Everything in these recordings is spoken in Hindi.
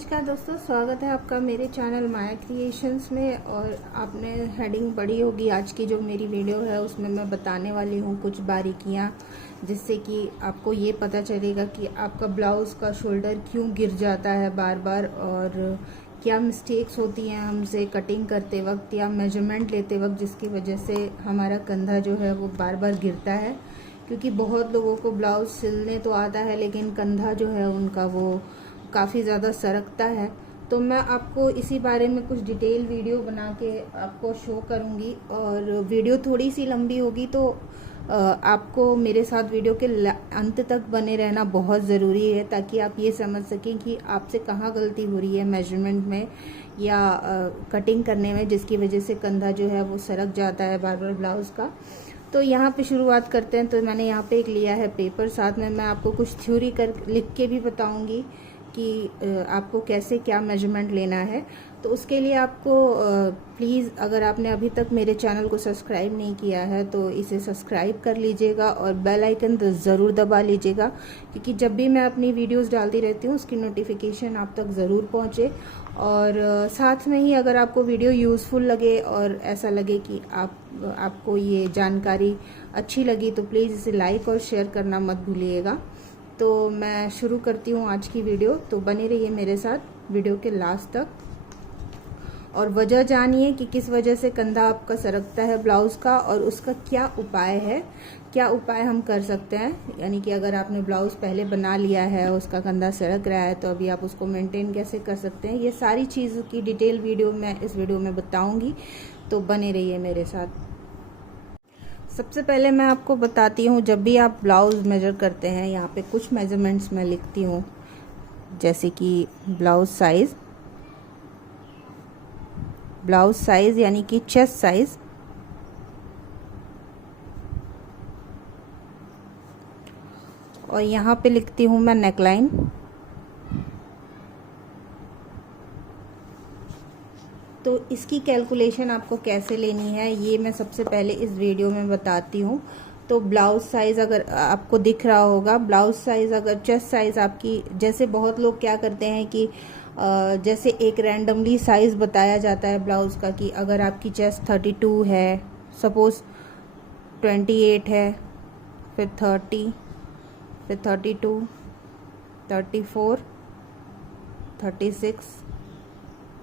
नमस्कार दोस्तों, स्वागत है आपका मेरे चैनल माया क्रिएशंस में। और आपने हेडिंग पढ़ी होगी आज की जो मेरी वीडियो है, उसमें मैं बताने वाली हूँ कुछ बारीकियाँ, जिससे कि आपको ये पता चलेगा कि आपका ब्लाउज़ का शोल्डर क्यों गिर जाता है बार बार, और क्या मिस्टेक्स होती हैं हमसे कटिंग करते वक्त या मेजरमेंट लेते वक्त, जिसकी वजह से हमारा कंधा जो है वो बार बार गिरता है। क्योंकि बहुत लोगों को ब्लाउज़ सिलने तो आता है, लेकिन कंधा जो है उनका वो काफ़ी ज़्यादा सरकता है। तो मैं आपको इसी बारे में कुछ डिटेल वीडियो बना के आपको शो करूँगी, और वीडियो थोड़ी सी लंबी होगी, तो आपको मेरे साथ वीडियो के अंत तक बने रहना बहुत ज़रूरी है, ताकि आप ये समझ सकें कि आपसे कहाँ गलती हो रही है मेजरमेंट में या कटिंग करने में, जिसकी वजह से कंधा जो है वो सरक जाता है बार बार ब्लाउज़ का। तो यहाँ पे शुरुआत करते हैं। तो मैंने यहाँ पे एक लिया है पेपर, साथ में मैं आपको कुछ थ्योरी कर लिख के भी बताऊँगी कि आपको कैसे क्या मेजरमेंट लेना है। तो उसके लिए आपको प्लीज़, अगर आपने अभी तक मेरे चैनल को सब्सक्राइब नहीं किया है तो इसे सब्सक्राइब कर लीजिएगा और बेल आइकन ज़रूर दबा लीजिएगा, क्योंकि जब भी मैं अपनी वीडियोस डालती रहती हूँ उसकी नोटिफिकेशन आप तक ज़रूर पहुँचे। और साथ में ही अगर आपको वीडियो यूज़फुल लगे और ऐसा लगे कि आपको ये जानकारी अच्छी लगी, तो प्लीज़ इसे लाइक और शेयर करना मत भूलिएगा। तो मैं शुरू करती हूँ आज की वीडियो, तो बने रहिए मेरे साथ वीडियो के लास्ट तक और वजह जानिए कि किस वजह से कंधा आपका सरकता है ब्लाउज़ का, और उसका क्या उपाय है, क्या उपाय हम कर सकते हैं। यानी कि अगर आपने ब्लाउज़ पहले बना लिया है, उसका कंधा सरक रहा है, तो अभी आप उसको मेंटेन कैसे कर सकते हैं, ये सारी चीज़ की डिटेल वीडियो मैं इस वीडियो में बताऊँगी। तो बने रहिए मेरे साथ। सबसे पहले मैं आपको बताती हूँ, जब भी आप ब्लाउज़ मेजर करते हैं, यहाँ पे कुछ मेजरमेंट्स मैं लिखती हूँ, जैसे कि ब्लाउज़ साइज़ यानी कि चेस्ट साइज़, और यहाँ पे लिखती हूँ मैं नेकलाइन। तो इसकी कैलकुलेशन आपको कैसे लेनी है ये मैं सबसे पहले इस वीडियो में बताती हूँ। तो ब्लाउज़ साइज़ अगर आपको दिख रहा होगा, ब्लाउज़ साइज़ अगर चेस्ट साइज़ आपकी, जैसे बहुत लोग क्या करते हैं कि जैसे एक रैंडमली साइज़ बताया जाता है ब्लाउज़ का, कि अगर आपकी चेस्ट 32 है, सपोज़ 28 है, फिर 30, फिर 32, 34, 36,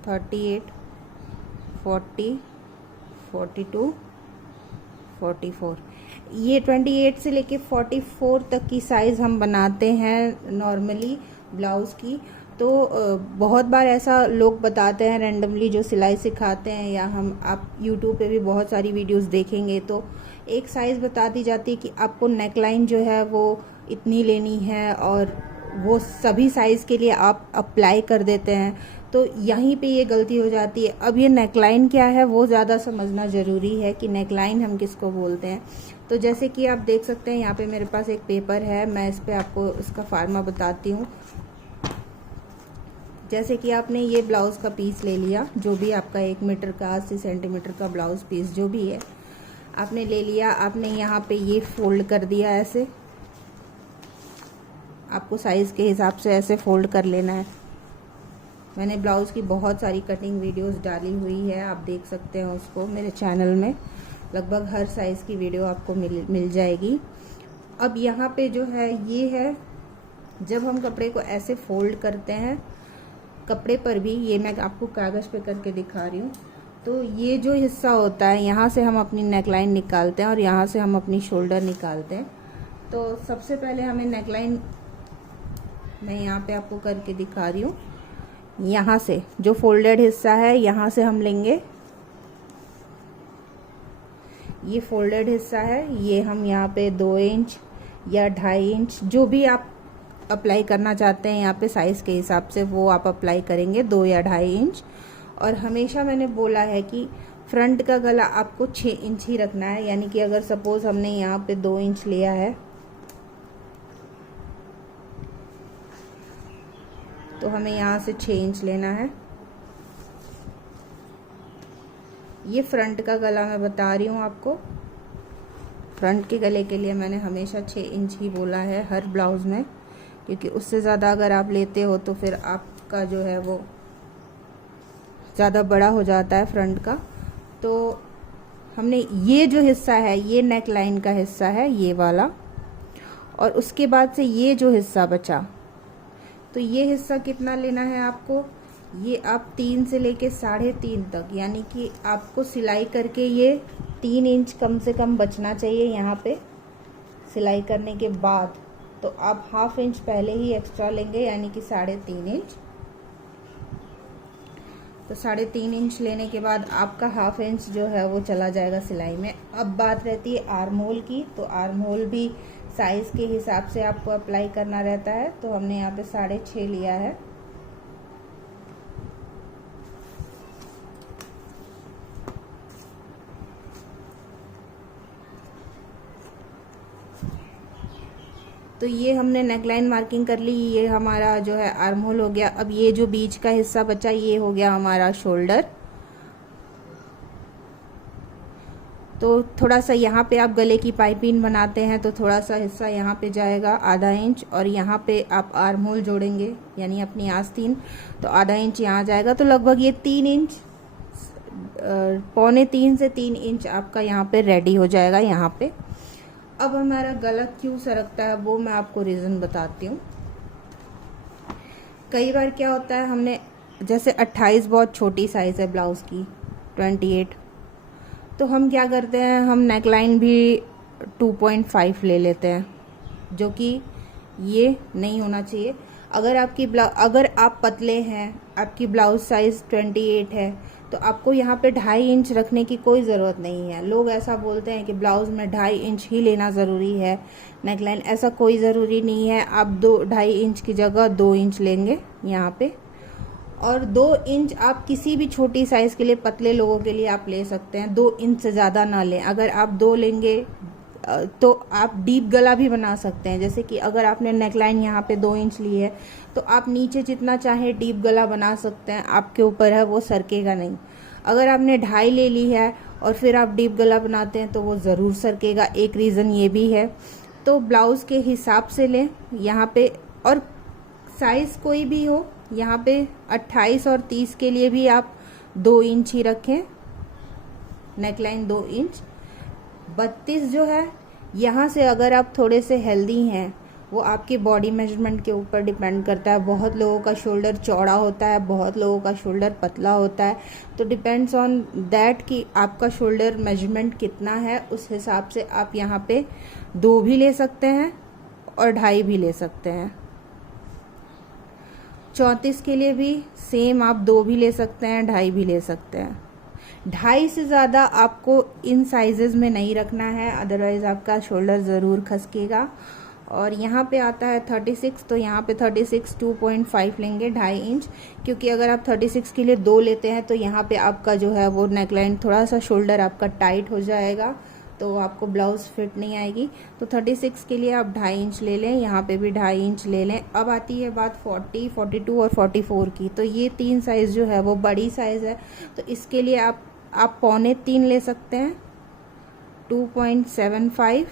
38, 40, 42, 44, ये 28 से लेके 44 तक की साइज़ हम बनाते हैं नॉर्मली ब्लाउज़ की। तो बहुत बार ऐसा लोग बताते हैं रैंडमली जो सिलाई सिखाते हैं, या आप यूट्यूब पे भी बहुत सारी वीडियोस देखेंगे, तो एक साइज़ बता दी जाती है कि आपको नेकलाइन जो है वो इतनी लेनी है, और वो सभी साइज़ के लिए आप अप्लाई कर देते हैं। तो यहीं पे ये गलती हो जाती है। अब ये नेकलाइन क्या है वो ज़्यादा समझना ज़रूरी है कि नेकलाइन हम किसको बोलते हैं। तो जैसे कि आप देख सकते हैं, यहाँ पे मेरे पास एक पेपर है, मैं इस पर आपको इसका फार्मा बताती हूँ। जैसे कि आपने ये ब्लाउज़ का पीस ले लिया, जो भी आपका 1 मीटर का 80 सेंटीमीटर का ब्लाउज़ पीस जो भी है आपने ले लिया। आपने यहाँ पे ये फोल्ड कर दिया, ऐसे आपको साइज़ के हिसाब से ऐसे फोल्ड कर लेना है। मैंने ब्लाउज़ की बहुत सारी कटिंग वीडियोस डाली हुई है, आप देख सकते हैं उसको मेरे चैनल में। लगभग हर साइज़ की वीडियो आपको मिल जाएगी। अब यहाँ पे जो है ये है, जब हम कपड़े को ऐसे फोल्ड करते हैं, कपड़े पर भी, ये मैं आपको कागज़ पे करके दिखा रही हूँ। तो ये जो हिस्सा होता है, यहाँ से हम अपनी नेकलाइन निकालते हैं और यहाँ से हम अपनी शोल्डर निकालते हैं। तो सबसे पहले हमें नेकलाइन, मैं यहाँ पे आपको करके दिखा रही हूँ, यहाँ से जो फोल्डेड हिस्सा है यहाँ से हम लेंगे, ये फोल्डेड हिस्सा है, ये हम यहाँ पे 2 इंच या 2.5 इंच, जो भी आप अप्लाई करना चाहते हैं यहाँ पे साइज़ के हिसाब से वो आप अप्लाई करेंगे, 2 या 2.5 इंच। और हमेशा मैंने बोला है कि फ्रंट का गला आपको 6 इंच ही रखना है। यानी कि अगर सपोज़ हमने यहाँ पे 2 इंच लिया है, तो हमें यहाँ से 6 इंच लेना है। ये फ्रंट का गला मैं बता रही हूँ आपको। फ्रंट के गले के लिए मैंने हमेशा 6 इंच ही बोला है हर ब्लाउज़ में, क्योंकि उससे ज़्यादा अगर आप लेते हो तो फिर आप आपका जो है वो ज़्यादा बड़ा हो जाता है फ्रंट का। तो हमने ये जो हिस्सा है ये नेक लाइन का हिस्सा है ये वाला, और उसके बाद से ये जो हिस्सा बचा, तो ये हिस्सा कितना लेना है आपको, ये आप 3 से लेके 3.5 तक, यानी कि आपको सिलाई करके ये 3 इंच कम से कम बचना चाहिए यहाँ पे सिलाई करने के बाद। तो आप 1/2 इंच पहले ही एक्स्ट्रा लेंगे, यानी कि 3.5 इंच। तो 3.5 इंच लेने के बाद आपका 1/2 इंच जो है वो चला जाएगा सिलाई में। अब बात रहती है आर्म होल की, तो आर्म होल भी साइज़ के हिसाब से आपको अप्लाई करना रहता है। तो हमने यहाँ पे 6.5 लिया है। तो ये हमने नेकलाइन मार्किंग कर ली, ये हमारा जो है आर्म होल हो गया। अब ये जो बीच का हिस्सा बचा ये हो गया हमारा शोल्डर। तो थोड़ा सा यहाँ पे आप गले की पाइपिंग बनाते हैं तो थोड़ा सा हिस्सा यहाँ पे जाएगा ½ इंच, और यहाँ पे आप आर्म होल जोड़ेंगे यानी अपनी आस्तीन, तो ½ इंच यहाँ जाएगा। तो लगभग ये 3 इंच 2.25 से 3 इंच आपका यहाँ पे रेडी हो जाएगा यहाँ पे। अब हमारा गला क्यों सरकता है वो मैं आपको रीज़न बताती हूँ। कई बार क्या होता है, हमने जैसे 28 बहुत छोटी साइज़ है ब्लाउज़ की, 28, तो हम क्या करते हैं, हम नेकलाइन भी 2.5 ले लेते हैं, जो कि ये नहीं होना चाहिए। अगर आप पतले हैं, आपकी ब्लाउज साइज़ 28 है, तो आपको यहाँ पे 2.5 इंच रखने की कोई ज़रूरत नहीं है। लोग ऐसा बोलते हैं कि ब्लाउज़ में 2.5 इंच ही लेना ज़रूरी है नेकलाइन, ऐसा कोई ज़रूरी नहीं है। आप 2.5 इंच की जगह 2 इंच लेंगे यहाँ पे, और 2 इंच आप किसी भी छोटी साइज़ के लिए, पतले लोगों के लिए आप ले सकते हैं। 2 इंच से ज़्यादा ना लें। अगर आप 2 लेंगे तो आप डीप गला भी बना सकते हैं। जैसे कि अगर आपने नेकलाइन यहाँ पे 2 इंच ली है तो आप नीचे जितना चाहे डीप गला बना सकते हैं, आपके ऊपर है, वो सरकेगा नहीं। अगर आपने 2.5 ले ली है और फिर आप डीप गला बनाते हैं तो वो ज़रूर सरकेगा, एक रीज़न ये भी है। तो ब्लाउज़ के हिसाब से लें यहाँ पे, और साइज़ कोई भी हो, यहाँ पे 28 और 30 के लिए भी आप 2 इंच ही रखें, नेकलाइन 2 इंच। 32 जो है, यहाँ से अगर आप थोड़े से हेल्दी हैं, वो आपकी बॉडी मेजरमेंट के ऊपर डिपेंड करता है। बहुत लोगों का शोल्डर चौड़ा होता है, बहुत लोगों का शोल्डर पतला होता है, तो डिपेंड्स ऑन दैट कि आपका शोल्डर मेजरमेंट कितना है, उस हिसाब से आप यहाँ पे 2 भी ले सकते हैं और 2.5 भी ले सकते हैं। 34 के लिए भी सेम, आप 2 भी ले सकते हैं, 2.5 भी ले सकते हैं। 2.5 से ज़्यादा आपको इन साइजेस में नहीं रखना है, अदरवाइज़ आपका शोल्डर ज़रूर खसकेगा। और यहाँ पे आता है 36, तो यहाँ पे 36 2.5 लेंगे, 2.5 इंच, क्योंकि अगर आप 36 के लिए 2 लेते हैं तो यहाँ पे आपका जो है वो नेकलाइन थोड़ा सा शोल्डर आपका टाइट हो जाएगा, तो आपको ब्लाउज़ फिट नहीं आएगी। तो 36 के लिए आप 2.5 इंच ले लें, यहाँ पे भी 2.5 इंच ले लें। अब आती है बात 40, 42 और 44 की। तो ये 3 साइज़ जो है वो बड़ी साइज़ है, तो इसके लिए आप 2.25 ले सकते हैं, 2.75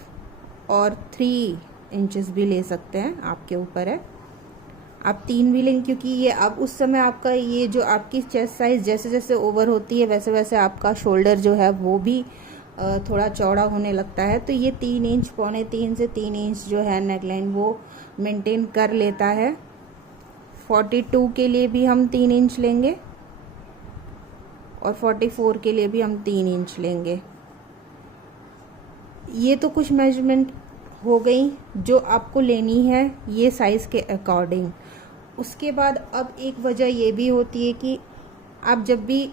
और 3 इंचेस भी ले सकते हैं, आपके ऊपर है। आप 3 भी लेंगे, क्योंकि ये अब उस समय आपका ये जो आपकी चेस्ट साइज़ जैसे जैसे ओवर होती है वैसे वैसे आपका शोल्डर जो है वो भी थोड़ा चौड़ा होने लगता है। तो ये 3 इंच, 2.25 से 3 इंच जो है नेकलाइन वो मेंटेन कर लेता है। 42 के लिए भी हम 3 इंच लेंगे और 44 के लिए भी हम 3 इंच लेंगे। ये तो कुछ मेजरमेंट हो गई जो आपको लेनी है ये साइज़ के अकॉर्डिंग। उसके बाद अब एक वजह ये भी होती है कि आप जब भी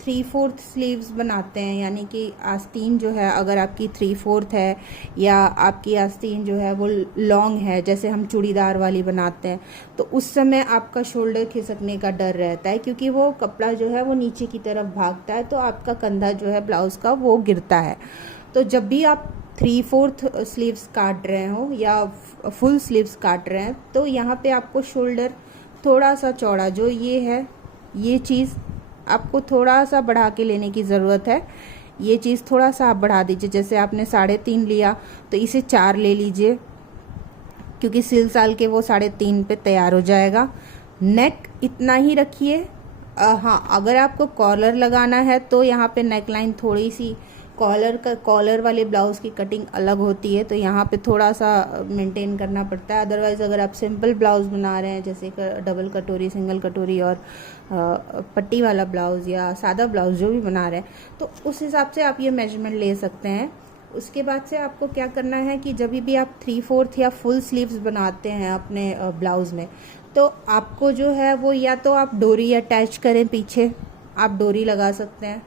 3/4 स्लीव्स बनाते हैं, यानी कि आस्तीन जो है अगर आपकी 3/4 है या आपकी आस्तीन जो है वो लॉन्ग है, जैसे हम चूड़ीदार वाली बनाते हैं, तो उस समय आपका शोल्डर खिसकने का डर रहता है, क्योंकि वो कपड़ा जो है वो नीचे की तरफ भागता है, तो आपका कंधा जो है ब्लाउज़ का वो गिरता है। तो जब भी आप 3/4 स्लीव्स काट रहे हो या फुल स्लीव्स काट रहे हैं, तो यहाँ पे आपको शोल्डर थोड़ा सा चौड़ा जो ये है, ये चीज़ आपको थोड़ा सा बढ़ा के लेने की ज़रूरत है। ये चीज़ थोड़ा सा आप बढ़ा दीजिए, जैसे आपने 3.5 लिया तो इसे 4 ले लीजिए, क्योंकि सिल साल के वो 3.5 पे तैयार हो जाएगा। नेक इतना ही रखिए। हाँ, अगर आपको कॉलर लगाना है तो यहाँ पे नेकलाइन थोड़ी सी कॉलर वाले ब्लाउज़ की कटिंग अलग होती है, तो यहाँ पे थोड़ा सा मेंटेन करना पड़ता है। अदरवाइज़ अगर आप सिंपल ब्लाउज़ बना रहे हैं, जैसे डबल कटोरी, सिंगल कटोरी और पट्टी वाला ब्लाउज़ या सादा ब्लाउज़ जो भी बना रहे हैं, तो उस हिसाब से आप ये मेजरमेंट ले सकते हैं। उसके बाद से आपको क्या करना है कि जब भी आप 3/4 या फुल स्लीव्स बनाते हैं अपने ब्लाउज़ में, तो आपको जो है वो या तो आप डोरी अटैच करें, पीछे आप डोरी लगा सकते हैं।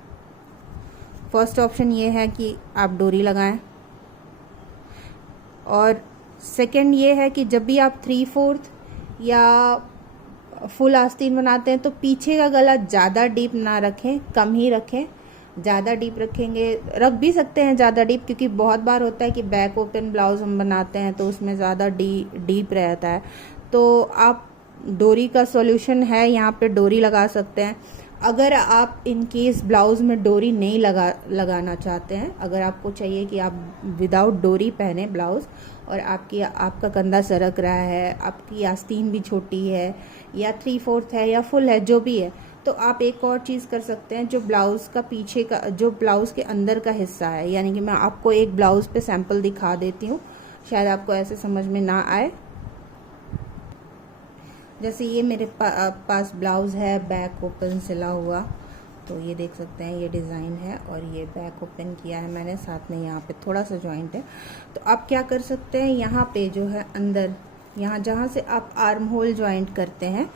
फर्स्ट ऑप्शन ये है कि आप डोरी लगाएं, और सेकंड ये है कि जब भी आप 3/4 या फुल आस्तीन बनाते हैं तो पीछे का गला ज़्यादा डीप ना रखें, कम ही रखें। ज़्यादा डीप रखेंगे, रख भी सकते हैं ज़्यादा डीप, क्योंकि बहुत बार होता है कि बैक ओपन ब्लाउज़ हम बनाते हैं तो उसमें ज़्यादा डीप रहता है। तो आप डोरी का सॉल्यूशन है, यहाँ पे डोरी लगा सकते हैं। अगर आप इन केस ब्लाउज़ में डोरी नहीं लगाना चाहते हैं, अगर आपको चाहिए कि आप विदाउट डोरी पहने ब्लाउज़ और आपका कंधा सरक रहा है, आपकी आस्तीन भी छोटी है, या 3/4 है या फुल है, जो भी है, तो आप एक और चीज़ कर सकते हैं। जो ब्लाउज़ का पीछे का, जो ब्लाउज़ के अंदर का हिस्सा है, यानी कि मैं आपको एक ब्लाउज़ पे सैंपल दिखा देती हूँ, शायद आपको ऐसे समझ में ना आए। जैसे ये मेरे पास ब्लाउज़ है बैक ओपन सिला हुआ, तो ये देख सकते हैं, ये डिज़ाइन है और ये बैक ओपन किया है मैंने, साथ में यहाँ पे थोड़ा सा जॉइंट है। तो आप क्या कर सकते हैं, यहाँ पे जो है अंदर, यहाँ जहाँ से आप आर्म होल ज्वाइंट करते हैं,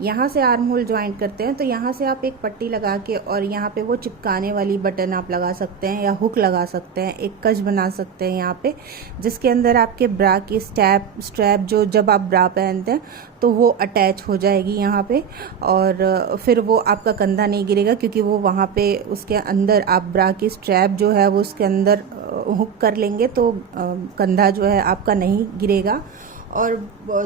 यहाँ से आर्म होल ज्वाइंट करते हैं, तो यहाँ से आप एक पट्टी लगा के और यहाँ पे वो चिपकाने वाली बटन आप लगा सकते हैं या हुक लगा सकते हैं, एक कज बना सकते हैं यहाँ पे, जिसके अंदर आपके ब्रा की स्ट्रैप जो जब आप ब्रा पहनते हैं तो वो अटैच हो जाएगी यहाँ पे, और फिर वो आपका कंधा नहीं गिरेगा, क्योंकि वो वहाँ पे उसके अंदर आप ब्रा की स्ट्रैप जो है वो उसके अंदर हुक कर लेंगे, तो कंधा जो है आपका नहीं गिरेगा। और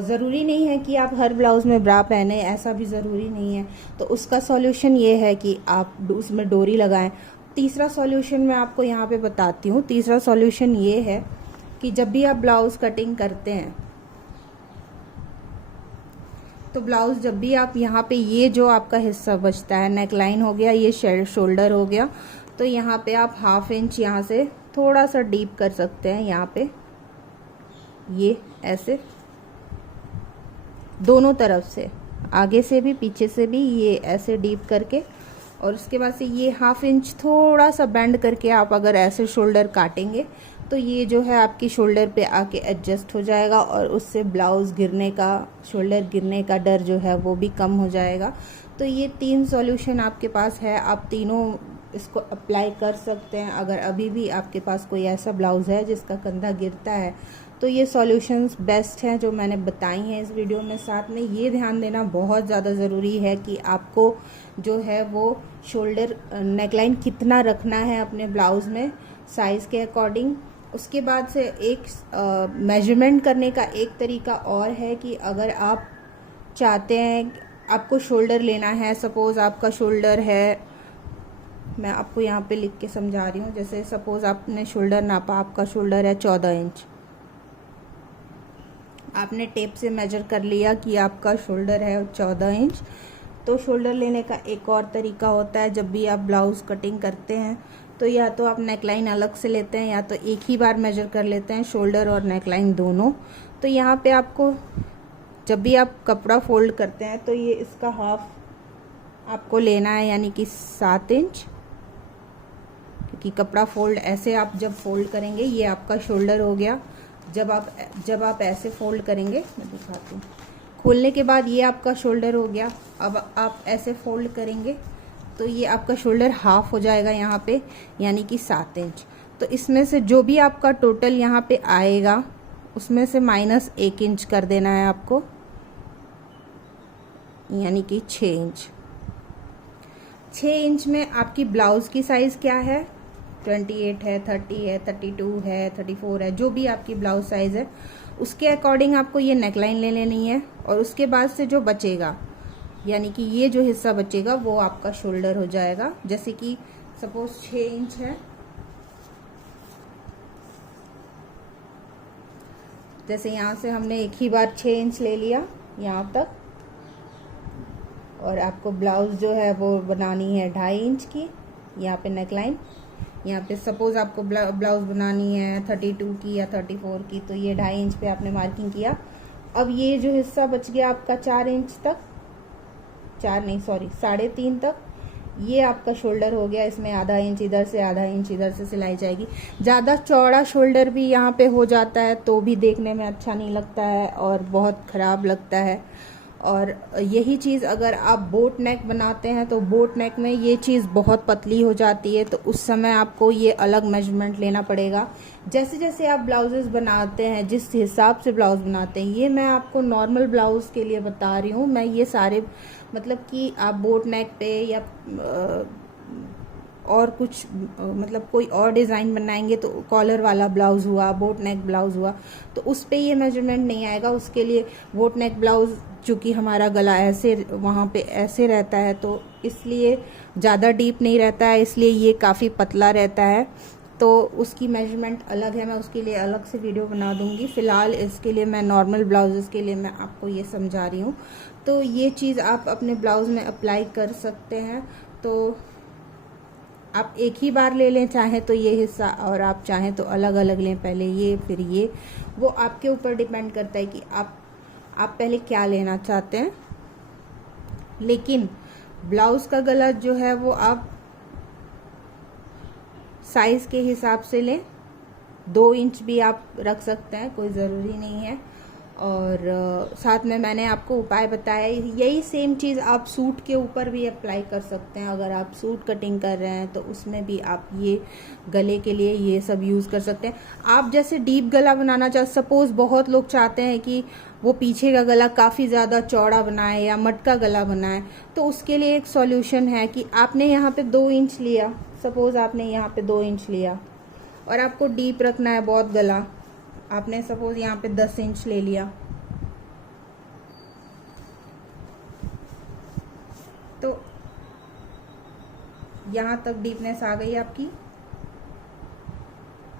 ज़रूरी नहीं है कि आप हर ब्लाउज़ में ब्रा पहने, ऐसा भी ज़रूरी नहीं है। तो उसका सॉल्यूशन ये है कि आप उसमें डोरी लगाएं। तीसरा सॉल्यूशन मैं आपको यहाँ पे बताती हूँ। तीसरा सॉल्यूशन ये है कि जब भी आप ब्लाउज़ कटिंग करते हैं, तो ब्लाउज़ जब भी आप यहाँ पे, ये जो आपका हिस्सा बचता है, नेक लाइन हो गया, ये शोल्डर हो गया, तो यहाँ पे आप 1/2 इंच यहाँ से थोड़ा सा डीप कर सकते हैं, यहाँ पे ये ऐसे दोनों तरफ से, आगे से भी पीछे से भी, ये ऐसे डीप करके, और उसके बाद से ये 1/2 इंच थोड़ा सा बेंड करके आप अगर ऐसे शोल्डर काटेंगे तो ये जो है आपकी शोल्डर पे आके एडजस्ट हो जाएगा, और उससे ब्लाउज़ गिरने का, शोल्डर गिरने का डर जो है वो भी कम हो जाएगा। तो ये 3 सॉल्यूशन आपके पास है, आप तीनों इसको अप्लाई कर सकते हैं। अगर अभी भी आपके पास कोई ऐसा ब्लाउज़ है जिसका कंधा गिरता है, तो ये सॉल्यूशंस बेस्ट हैं जो मैंने बताई हैं इस वीडियो में। साथ में ये ध्यान देना बहुत ज़्यादा ज़रूरी है कि आपको जो है वो शोल्डर नेकलाइन कितना रखना है अपने ब्लाउज़ में, साइज़ के अकॉर्डिंग। उसके बाद से एक मेजरमेंट करने का एक तरीका और है कि अगर आप चाहते हैं, आपको शोल्डर लेना है, सपोज़ आपका शोल्डर है, मैं आपको यहाँ पे लिख के समझा रही हूँ, जैसे सपोज़ आपने शोल्डर नापा, आपका शोल्डर है 14 इंच, आपने टेप से मेजर कर लिया कि आपका शोल्डर है 14 इंच। तो शोल्डर लेने का एक और तरीका होता है, जब भी आप ब्लाउज़ कटिंग करते हैं तो या तो आप नेकलाइन अलग से लेते हैं या तो एक ही बार मेजर कर लेते हैं, शोल्डर और नेकलाइन दोनों। तो यहाँ पे आपको जब भी आप कपड़ा फोल्ड करते हैं तो ये इसका हाफ आपको लेना है, यानी कि 7 इंच, क्योंकि कपड़ा फोल्ड ऐसे आप जब फोल्ड करेंगे, ये आपका शोल्डर हो गया। जब आप ऐसे फोल्ड करेंगे, मैं दिखाती हूँ, खोलने के बाद ये आपका शोल्डर हो गया। अब आप ऐसे फोल्ड करेंगे तो ये आपका शोल्डर हाफ हो जाएगा यहाँ पे, यानी कि 7 इंच। तो इसमें से जो भी आपका टोटल यहाँ पे आएगा उसमें से -1 इंच कर देना है आपको, यानी कि 6 इंच। 6 इंच में आपकी ब्लाउज़ की साइज़ क्या है, 28 है, 30 है, 32 है, 34 है, जो भी आपकी ब्लाउज साइज़ है उसके अकॉर्डिंग आपको ये नेकलाइन ले लेनी है। और उसके बाद से जो बचेगा, यानी कि ये जो हिस्सा बचेगा वो आपका शोल्डर हो जाएगा। जैसे कि सपोज 6 इंच है, जैसे यहाँ से हमने एक ही बार 6 इंच ले लिया यहाँ तक, और आपको ब्लाउज़ जो है वो बनानी है 2.5 इंच की। यहाँ पे नेकलाइन, यहाँ पे सपोज़ आपको ब्लाउज़ बनानी है 32 की या 34 की, तो ये 2.5 इंच पे आपने मार्किंग किया। अब ये जो हिस्सा बच गया आपका 4 इंच तक, 4 नहीं सॉरी 3.5 तक, ये आपका शोल्डर हो गया। इसमें आधा इंच इधर से, आधा इंच इधर से सिलाई जाएगी। ज़्यादा चौड़ा शोल्डर भी यहाँ पे हो जाता है तो भी देखने में अच्छा नहीं लगता है और बहुत ख़राब लगता है। और यही चीज़ अगर आप बोट नेक बनाते हैं तो बोट नेक में ये चीज़ बहुत पतली हो जाती है, तो उस समय आपको ये अलग मेजरमेंट लेना पड़ेगा। जैसे जैसे आप ब्लाउजेस बनाते हैं, जिस हिसाब से ब्लाउज बनाते हैं, ये मैं आपको नॉर्मल ब्लाउज़ के लिए बता रही हूँ। मैं ये सारे मतलब कि आप बोट नेक पे या और कुछ मतलब कोई और डिज़ाइन बनाएंगे तो कॉलर वाला ब्लाउज़ हुआ, बोट नेक ब्लाउज़ हुआ, तो उस पे ये मेजरमेंट नहीं आएगा। उसके लिए बोट नेक ब्लाउज़ चूँकि हमारा गला ऐसे वहाँ पे ऐसे रहता है तो इसलिए ज़्यादा डीप नहीं रहता है, इसलिए ये काफ़ी पतला रहता है, तो उसकी मेजरमेंट अलग है। मैं उसके लिए अलग से वीडियो बना दूँगी। फ़िलहाल इसके लिए मैं नॉर्मल ब्लाउज़ के लिए मैं आपको ये समझा रही हूँ। तो ये चीज़ आप अपने ब्लाउज़ में अप्लाई कर सकते हैं। तो आप एक ही बार ले लें चाहें तो ये हिस्सा, और आप चाहें तो अलग अलग लें, पहले ये फिर ये, वो आपके ऊपर डिपेंड करता है कि आप पहले क्या लेना चाहते हैं। लेकिन ब्लाउज़ का गला जो है वो आप साइज़ के हिसाब से लें। 2 इंच भी आप रख सकते हैं, कोई ज़रूरी नहीं है। और साथ में मैंने आपको उपाय बताया, यही सेम चीज़ आप सूट के ऊपर भी अप्लाई कर सकते हैं। अगर आप सूट कटिंग कर रहे हैं तो उसमें भी आप ये गले के लिए ये सब यूज़ कर सकते हैं। आप जैसे डीप गला बनाना चाहते, सपोज़ बहुत लोग चाहते हैं कि वो पीछे का गला काफ़ी ज़्यादा चौड़ा बनाए या मटका गला बनाए, तो उसके लिए एक सॉल्यूशन है कि आपने यहाँ पे 2 इंच लिया, सपोज़ आपने यहाँ पे 2 इंच लिया और आपको डीप रखना है बहुत गला, आपने सपोज यहाँ पे 10 इंच ले लिया, तो यहाँ तक डीपनेस आ गई आपकी।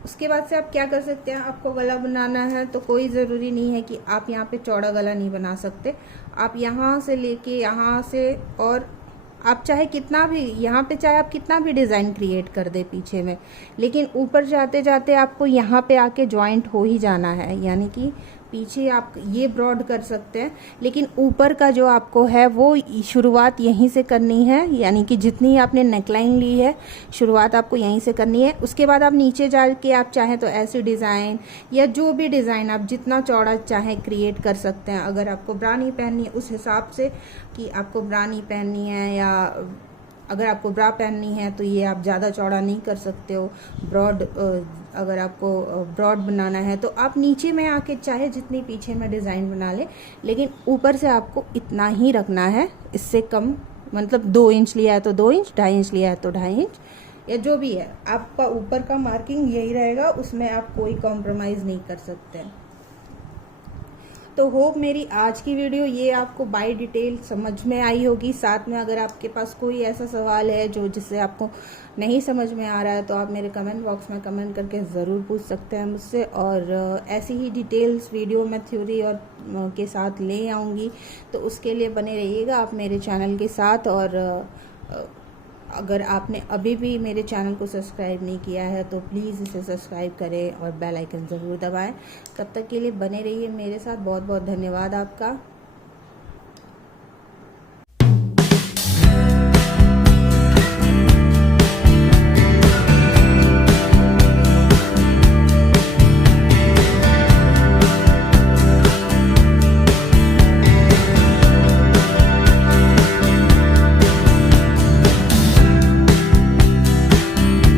उसके बाद से आप क्या कर सकते हैं, आपको गला बनाना है तो कोई ज़रूरी नहीं है कि आप यहाँ पे चौड़ा गला नहीं बना सकते। आप यहाँ से लेके यहाँ से, और आप चाहे कितना भी यहाँ पे चाहे आप कितना भी डिज़ाइन क्रिएट कर दे पीछे में, लेकिन ऊपर जाते जाते आपको यहाँ पे आके जॉइंट हो ही जाना है। यानी कि पीछे आप ये ब्रॉड कर सकते हैं, लेकिन ऊपर का जो आपको है वो शुरुआत यहीं से करनी है। यानी कि जितनी आपने नेकलाइन ली है शुरुआत आपको यहीं से करनी है। उसके बाद आप नीचे जाके आप चाहें तो ऐसे डिज़ाइन या जो भी डिज़ाइन आप जितना चौड़ा चाहें क्रिएट कर सकते हैं। अगर आपको ब्रा नहीं पहननी है उस हिसाब से कि आपको ब्रा नहीं पहननी है, या अगर आपको ब्रा पहननी है तो ये आप ज़्यादा चौड़ा नहीं कर सकते हो। ब्रॉड अगर आपको ब्रॉड बनाना है तो आप नीचे में आके चाहे जितनी पीछे में डिज़ाइन बना ले, लेकिन ऊपर से आपको इतना ही रखना है, इससे कम। मतलब 2 इंच लिया है तो 2 इंच, 2.5 इंच लिया है तो 2.5 इंच, या जो भी है आपका ऊपर का मार्किंग यही रहेगा, उसमें आप कोई कॉम्प्रोमाइज़ नहीं कर सकते। तो होप मेरी आज की वीडियो ये आपको बाय डिटेल समझ में आई होगी। साथ में अगर आपके पास कोई ऐसा सवाल है जो जिससे आपको नहीं समझ में आ रहा है तो आप मेरे कमेंट बॉक्स में कमेंट करके ज़रूर पूछ सकते हैं मुझसे। और ऐसी ही डिटेल्स वीडियो मैं थ्योरी और के साथ ले आऊँगी, तो उसके लिए बने रहिएगा आप मेरे चैनल के साथ। और अगर आपने अभी भी मेरे चैनल को सब्सक्राइब नहीं किया है तो प्लीज़ इसे सब्सक्राइब करें और बेल आइकन ज़रूर दबाएं। तब तक के लिए बने रहिए मेरे साथ। बहुत बहुत धन्यवाद आपका।